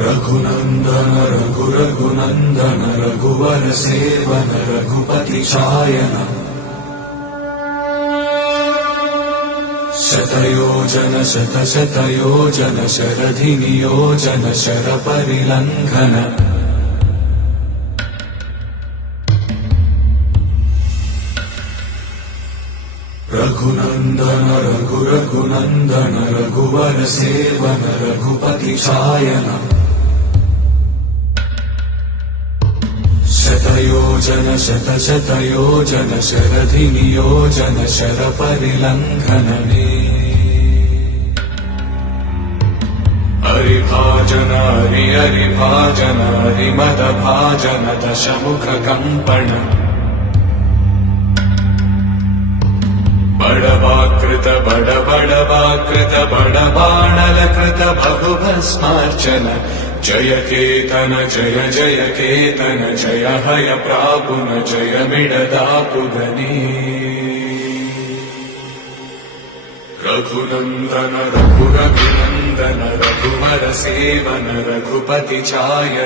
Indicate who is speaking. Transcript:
Speaker 1: रघुनन्दन रघुरघुनन्दन रघुवर सेवन रघुपति चायन। शतयोजन शतशतयोजन शरधिनियोजन शरपरिलङ्घन रघुनन्दन रघुरघुनन्दन रघुवर सेवन रघुपति चायन शतयोजन शतशतयोजन शरधिनियोजन शरपरिलङ्घनने हरिभाजन हरि हरिभाजन हरिमदभाजन दशमुखकम्पण बडवाकृत बड बडवाकृत बडबाणलकृत बहुभस्मार्चन జయ కేతన జయ జయ కేతన జయ హయ ప్రాపున జయ మిడదాపుదని రఘునందన రఘు రఘునందన రఘువర సేవన రఘుపతి ఛాయ